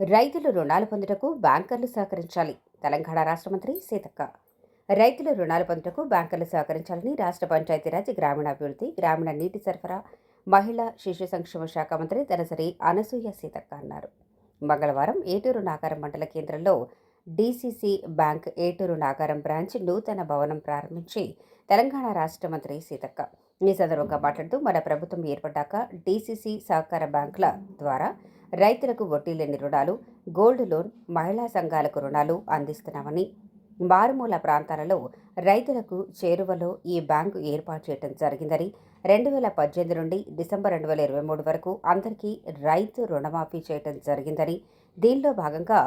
రైతులు రుణాలు పొందుటకు బ్యాంకర్లు సహకరించాలి. తెలంగాణ రాష్ట్ర మంత్రి సీతక్క. రైతులు రుణాలు పొందుటకు బ్యాంకర్లు సహకరించాలని రాష్ట్ర పంచాయతీరాజ్ గ్రామీణాభివృద్ధి గ్రామీణ నీటి సరఫరా మహిళా శిశు సంక్షేమ శాఖ మంత్రి దనసరి అనసూయ సీతక్క అన్నారు. మంగళవారం ఏటూరు నాగారం మండల కేంద్రంలో DCC bank Eturu Nagaram branch నూతన భవనం ప్రారంభించి తెలంగాణ రాష్ట్ర మంత్రి సీతక్క. ఈ సందర్భంగా మాట్లాడుతూ మన ప్రభుత్వం ఏర్పడ్డాక డీసీసీ సహకార బ్యాంకుల ద్వారా రైతులకు వడ్డీ లేని రుణాలు గోల్డ్ లోన్ మహిళా సంఘాలకు రుణాలు అందిస్తున్నామని. మారుమూల ప్రాంతాలలో రైతులకు చేరువలో ఈ బ్యాంకు ఏర్పాటు చేయడం జరిగిందని రెండు వేల పద్దెనిమిది నుండి డిసెంబర్ రెండు వేల ఇరవై మూడు వరకు అందరికీ రైతు రుణమాఫీ చేయడం జరిగిందని. దీనిలో భాగంగా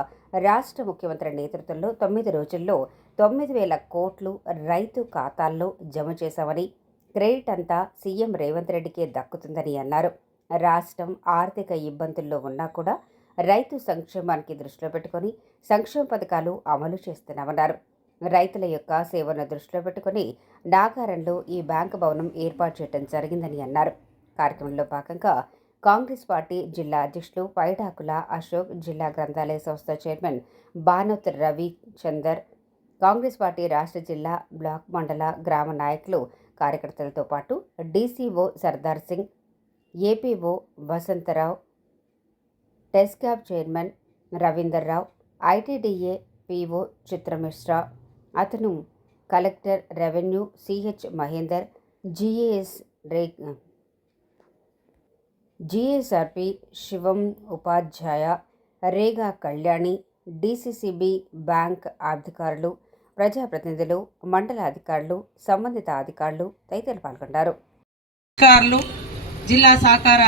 రాష్ట్ర ముఖ్యమంత్రి నేతృత్వంలో తొమ్మిది రోజుల్లో తొమ్మిది వేల కోట్లు రైతు ఖాతాల్లో జమ చేశామని క్రెడిట్ అంతా సీఎం రేవంత్ రెడ్డికే దక్కుతుందని అన్నారు. రాష్ట్రం ఆర్థిక ఇబ్బందుల్లో ఉన్నా కూడా రైతు సంక్షేమానికి దృష్టిలో పెట్టుకొని సంక్షేమ పథకాలు అమలు చేస్తున్నామన్నారు. రైతుల యొక్క సేవను దృష్టిలో పెట్టుకొని నాగారంలో ఈ బ్యాంకు భవనం ఏర్పాటు చేయడం జరిగిందని అన్నారు. కార్యక్రమంలో భాగంగా కాంగ్రెస్ పార్టీ జిల్లా అధ్యక్షులు పైడాకుల అశోక్ జిల్లా గ్రంథాలయ సంస్థ చైర్మన్ బానోత్ రవి చందర్ కాంగ్రెస్ పార్టీ రాష్ట్ర జిల్లా బ్లాక్ మండల గ్రామ నాయకులు కార్యకర్తలతో పాటు DCO Sardar Singh APO Vasantharao TSCAB chairman Ravinder Rao ITDA PO Chitramishra అతను కలెక్టర్ రెవెన్యూ సిహెచ్ మహేందర్ జిఏఎస్ రే జిఎస్ఆర్పి శివం ఉపాధ్యాయ రేగా కళ్యాణి డిసిసిబి బ్యాంక్ అధికారులు ప్రజాప్రతినిధులు మండల అధికారులు సంబంధిత అధికారులు తదితరులు పాల్గొన్నారు అధికారులు జిల్లా సహకార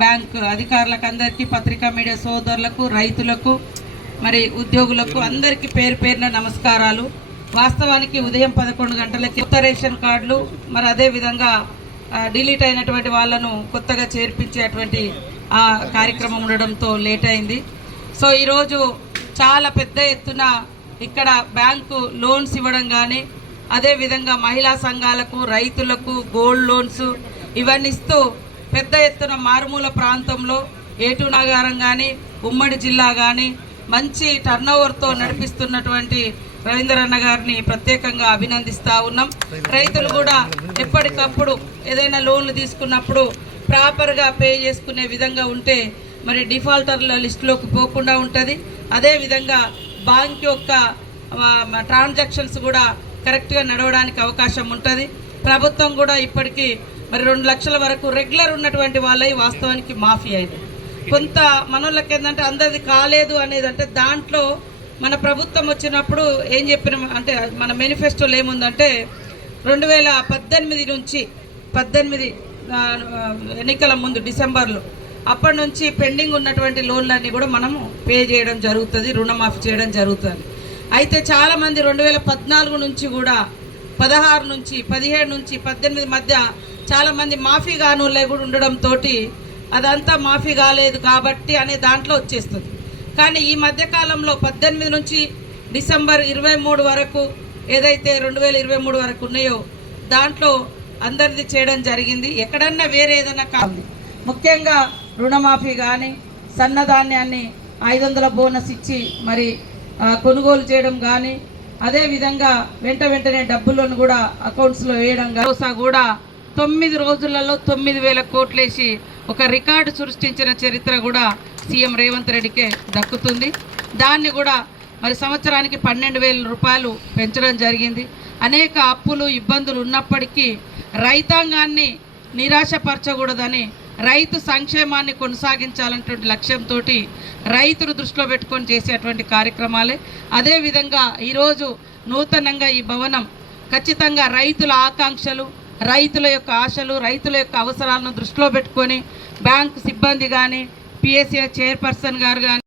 బ్యాంక్ అధికారులకు అందరికీ పత్రికా మీడియా సోదరులకు రైతులకు మరి ఉద్యోగులకు అందరికీ పేరు పేరున నమస్కారాలు. వాస్తవానికి ఉదయం పదకొండు గంటలకి కొత్త రేషన్ కార్డులు మరి అదే విధంగా డిలీట్ అయినటువంటి వాళ్ళను కొత్తగా చేర్పించేటువంటి ఆ కార్యక్రమం ఉండడంతో లేట్ అయింది. సో ఈరోజు చాలా పెద్ద ఎత్తున ఇక్కడ బ్యాంకు లోన్స్ ఇవ్వడం కానీ అదేవిధంగా మహిళా సంఘాలకు రైతులకు గోల్డ్ లోన్స్ ఇవన్నీ ఇస్తూ పెద్ద ఎత్తున మారుమూల ప్రాంతంలో ఏటు నగరం కానీ ఉమ్మడి జిల్లా కానీ మంచి టర్నోవర్తో నడిపిస్తున్నటువంటి రవీంద్రన్న గారిని ప్రత్యేకంగా అభినందిస్తూ ఉన్నాం. రైతులు కూడా ఎప్పటికప్పుడు ఏదైనా లోన్లు తీసుకున్నప్పుడు ప్రాపర్గా పే చేసుకునే విధంగా ఉంటే మరి డిఫాల్టర్ల లిస్టులోకి పోకుండా ఉంటుంది. అదేవిధంగా బ్యాంక్ యొక్క ట్రాన్సాక్షన్స్ కూడా కరెక్ట్గా నడవడానికి అవకాశం ఉంటుంది. ప్రభుత్వం కూడా ఇప్పటికీ మరి రెండు లక్షల వరకు రెగ్యులర్ ఉన్నటువంటి వాళ్ళవి వాస్తవానికి మాఫీ అయింది కొంత మనోళ్ళకి ఏంటంటే అందరిది కాలేదు అనేది అంటే దాంట్లో మన ప్రభుత్వం వచ్చినప్పుడు ఏం చెప్పిన అంటే మన మేనిఫెస్టోలో ఏముందంటే రెండు వేల పద్దెనిమిది నుంచి పద్దెనిమిది ఎన్నికల ముందు డిసెంబర్లో అప్పటి నుంచి పెండింగ్ ఉన్నటువంటి లోన్లన్నీ కూడా మనము పే చేయడం జరుగుతుంది రుణమాఫీ చేయడం జరుగుతుంది. అయితే చాలామంది రెండు వేల పద్నాలుగు నుంచి కూడా పదహారు నుంచి పదిహేడు నుంచి పద్దెనిమిది మధ్య చాలామంది మాఫీ కాని వాళ్ళే కూడా ఉండడంతో అదంతా మాఫీ కాలేదు కాబట్టి అనే దాంట్లో వచ్చేస్తుంది. కానీ ఈ మధ్యకాలంలో పద్దెనిమిది నుంచి డిసెంబర్ ఇరవై మూడు వరకు ఏదైతే రెండు వేల ఇరవై మూడు వరకు ఉన్నాయో దాంట్లో అందరిది చేయడం జరిగింది. ఎక్కడన్నా వేరే ఏదైనా కాదు ముఖ్యంగా రుణమాఫీ కానీ సన్నధాన్యాన్ని ఐదు వందల బోనస్ ఇచ్చి మరి కొనుగోలు చేయడం కానీ అదేవిధంగా వెంట వెంటనే డబ్బులను కూడా అకౌంట్స్లో వేయడం కానీ కూడా తొమ్మిది రోజులలో తొమ్మిది వేల కోట్లేసి ఒక రికార్డు సృష్టించిన చరిత్ర కూడా సీఎం రేవంత్ రెడ్డికే దక్కుతుంది. దాన్ని కూడా మరి సంవత్సరానికి పన్నెండు వేల రూపాయలు పెంచడం జరిగింది. అనేక అప్పులు ఇబ్బందులు ఉన్నప్పటికీ రైతాంగాన్ని నిరాశపరచకూడదని రైతు సంక్షేమాన్ని కొనసాగించాలన్నటువంటి లక్ష్యంతో రైతులు దృష్టిలో పెట్టుకొని చేసేటువంటి కార్యక్రమాలే. అదేవిధంగా ఈరోజు నూతనంగా ఈ భవనం ఖచ్చితంగా రైతుల ఆకాంక్షలు రైతుల యొక్క ఆశలు రైతుల యొక్క అవసరాలను దృష్టిలో పెట్టుకొని బ్యాంకు సిబ్బంది కానీ పిఎస్ఏ చైర్పర్సన్ గారు కానీ